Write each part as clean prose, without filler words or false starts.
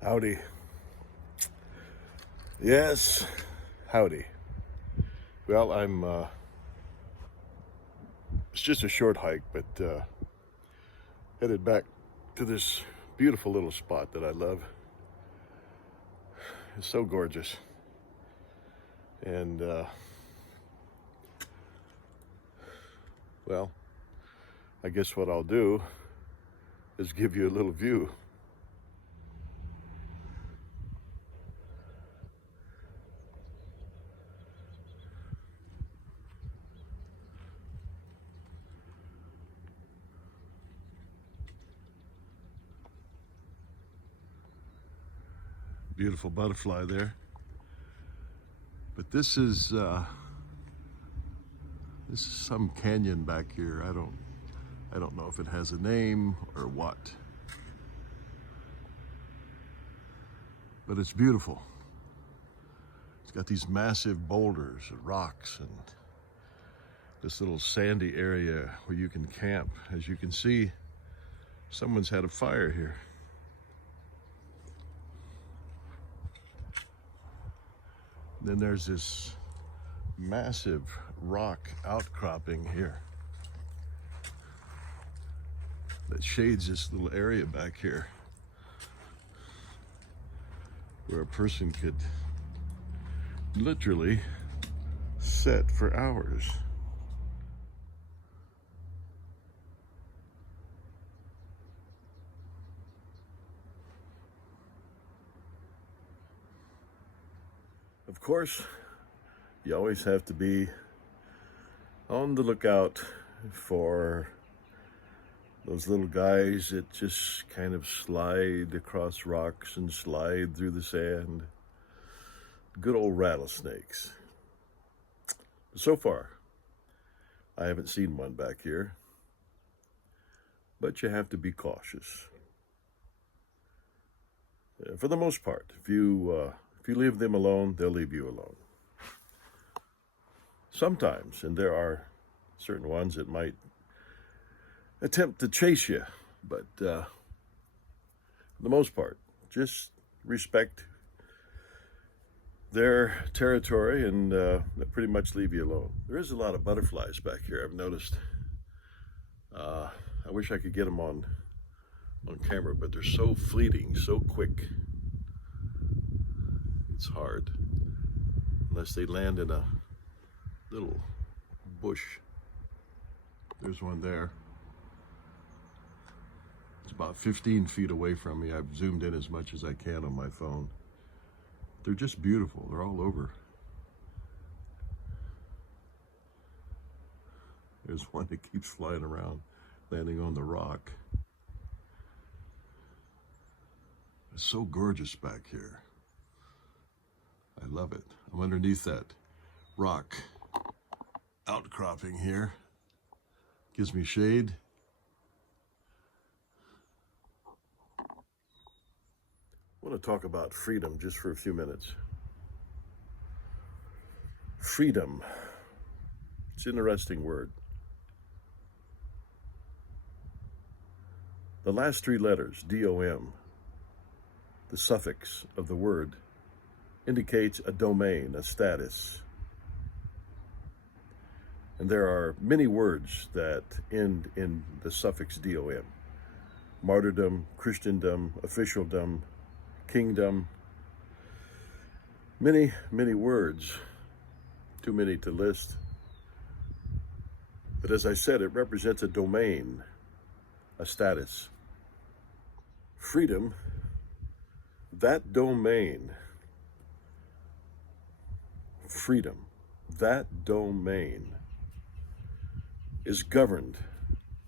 Howdy. Yes, howdy. Well, it's just a short hike, but headed back to this beautiful little spot that I love. It's so gorgeous. And, well, I guess what I'll do is give you a little view. Beautiful butterfly there. But this is some canyon back here. I don't know if it has a name or what. But it's beautiful. It's got these massive boulders and rocks and this little sandy area where you can camp. As you can see, someone's had a fire here. Then there's this massive rock outcropping here that shades this little area back here where a person could literally sit for hours. Of course, you always have to be on the lookout for those little guys that just kind of slide across rocks and slide through the sand. Good old rattlesnakes. So far, I haven't seen one back here, but you have to be cautious. For the most part, if you leave them alone, they'll leave you alone. Sometimes, and there are certain ones that might attempt to chase you, but for the most part, just respect their territory and they'll pretty much leave you alone. There is a lot of butterflies back here, I've noticed. I wish I could get them on camera, but they're so fleeting, so quick. It's hard unless they land in a little bush. There's one there. It's about 15 feet away from me. I've zoomed in as much as I can on my phone. They're just beautiful. They're all over. There's one that keeps flying around, landing on the rock. It's so gorgeous back here. I love it. I'm underneath that rock outcropping here. Gives me shade. I want to talk about freedom just for a few minutes. Freedom. It's an interesting word. The last three letters, D-O-M, the suffix of the word, indicates a domain, a status. And there are many words that end in the suffix DOM. Martyrdom, Christendom, officialdom, kingdom. Many, many words, too many to list. But as I said, it represents a domain, a status. Freedom, that domain, freedom, that domain is governed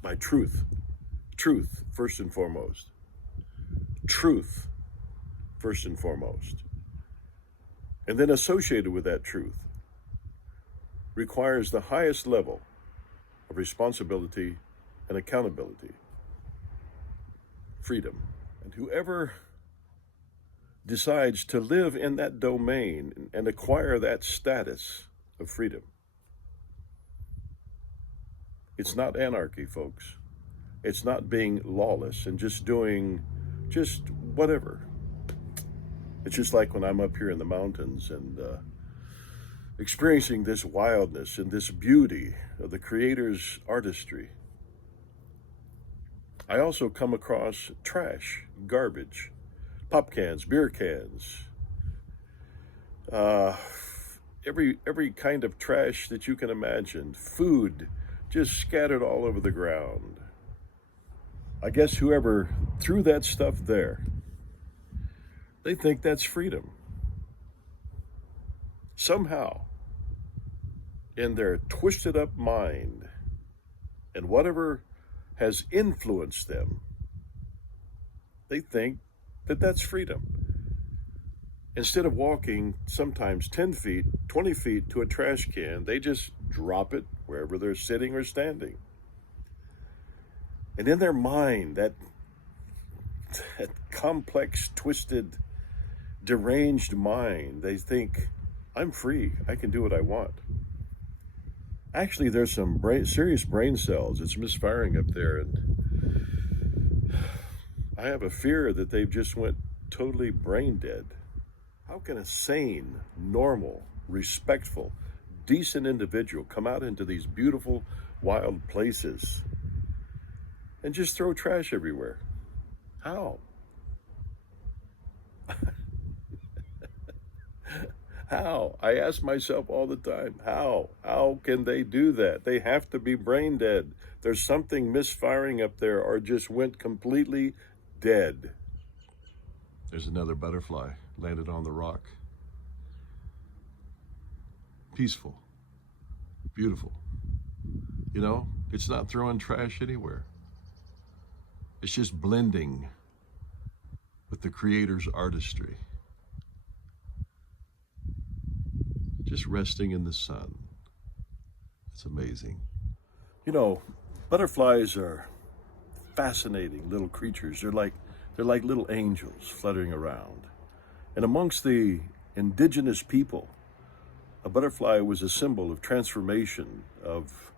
by truth. Truth, first and foremost. Truth, first and foremost. And then associated with that truth requires the highest level of responsibility and accountability. Freedom. And whoever decides to live in that domain and acquire that status of freedom, it's not anarchy, folks. It's not being lawless and just doing just whatever. It's just like when I'm up here in the mountains and experiencing this wildness and this beauty of the Creator's artistry. I also come across trash, garbage, pop cans, beer cans, uh, every kind of trash that you can imagine, food just scattered all over the ground. I guess whoever threw that stuff there, they think that's freedom. Somehow, in their twisted up mind and whatever has influenced them, they think that that's freedom. Instead of walking sometimes 10 feet, 20 feet to a trash can, they just drop it wherever they're sitting or standing. And in their mind, that complex, twisted, deranged mind, they think, I'm free. I can do what I want. Actually, there's some serious brain cells. It's misfiring up there. And I have a fear that they've just went totally brain dead. How can a sane, normal, respectful, decent individual come out into these beautiful, wild places and just throw trash everywhere? How? How? I ask myself all the time, how? How can they do that? They have to be brain dead. There's something misfiring up there or just went completely dead. There's another butterfly landed on the rock. Peaceful, beautiful. You know, it's not throwing trash anywhere. It's just blending with the Creator's artistry. Just resting in the sun. It's amazing. You know, butterflies are fascinating little creatures. They're like little angels fluttering around. And amongst the indigenous people, a butterfly was a symbol of transformation, of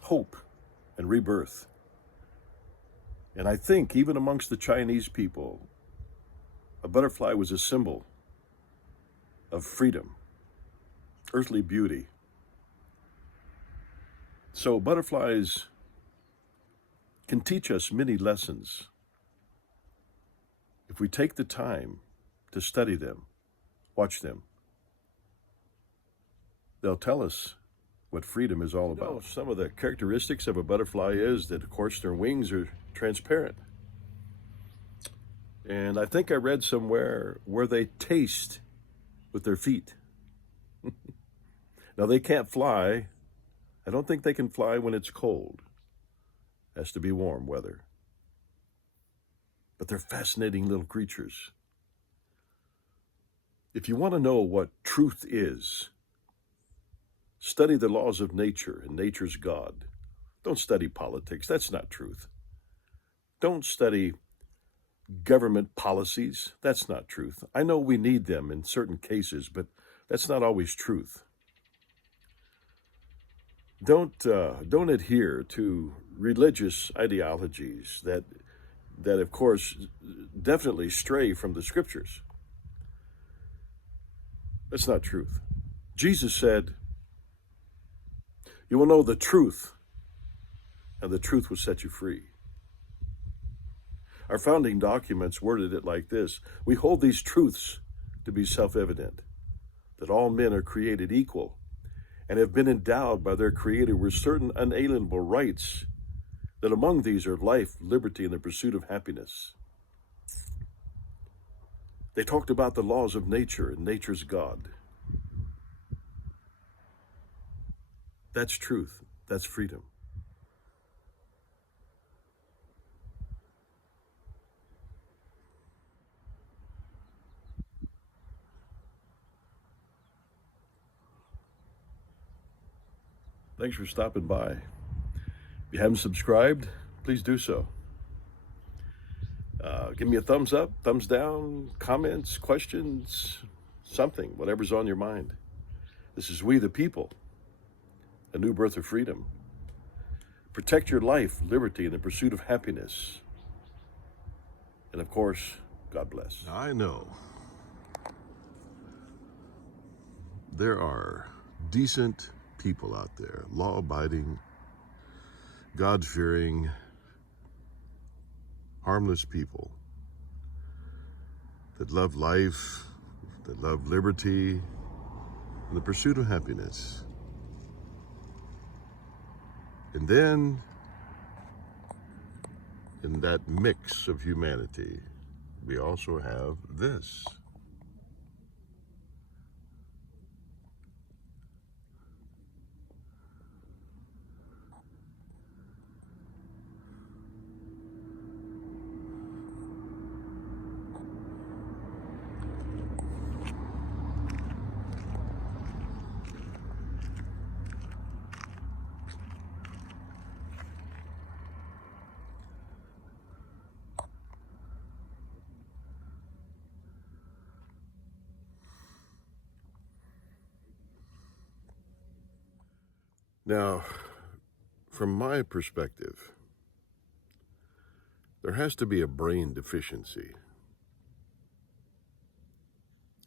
hope and rebirth. And I think even amongst the Chinese people, a butterfly was a symbol of freedom, earthly beauty. So butterflies can teach us many lessons if we take the time to study them, watch them. They'll tell us what freedom is all about. Some of the characteristics of a butterfly is that, of course, their wings are transparent. And I think I read somewhere where they taste with their feet. Now, they can't fly. I don't think they can fly when it's cold. It has to be warm weather. But they're fascinating little creatures. If you want to know what truth is, study the laws of nature and nature's God. Don't study politics. That's not truth. Don't study government policies. That's not truth. I know we need them in certain cases, but that's not always truth. Don't adhere to religious ideologies that of course definitely stray from the scriptures. That's not truth. Jesus said, "You will know the truth, and the truth will set you free." Our founding documents worded it like this: "We hold these truths to be self-evident, that all men are created equal and have been endowed by their Creator with certain unalienable rights, that among these are life, liberty, and the pursuit of happiness." They talked about the laws of nature and nature's God. That's truth. That's freedom. Thanks for stopping by. If you haven't subscribed, please do so. Give me a thumbs up, thumbs down, comments, questions, something, whatever's on your mind. This is We the People, a new birth of freedom. Protect your life, liberty, and the pursuit of happiness. And of course, God bless. I know there are decent people out there, law-abiding, God-fearing, harmless people that love life, that love liberty, and the pursuit of happiness. And then, in that mix of humanity, we also have this. Now, from my perspective, there has to be a brain deficiency.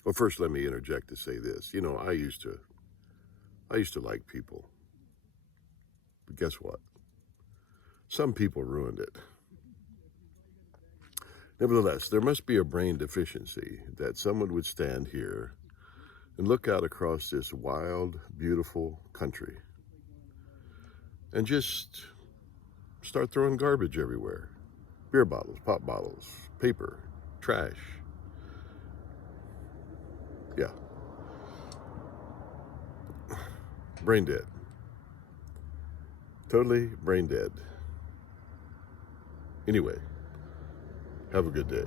Well, first, let me interject to say this. You know, I used to like people. But guess what? Some people ruined it. Nevertheless, there must be a brain deficiency that someone would stand here and look out across this wild, beautiful country and just start throwing garbage everywhere. Beer bottles, pop bottles, paper, trash. Yeah. Brain dead. Totally brain dead. Anyway, have a good day.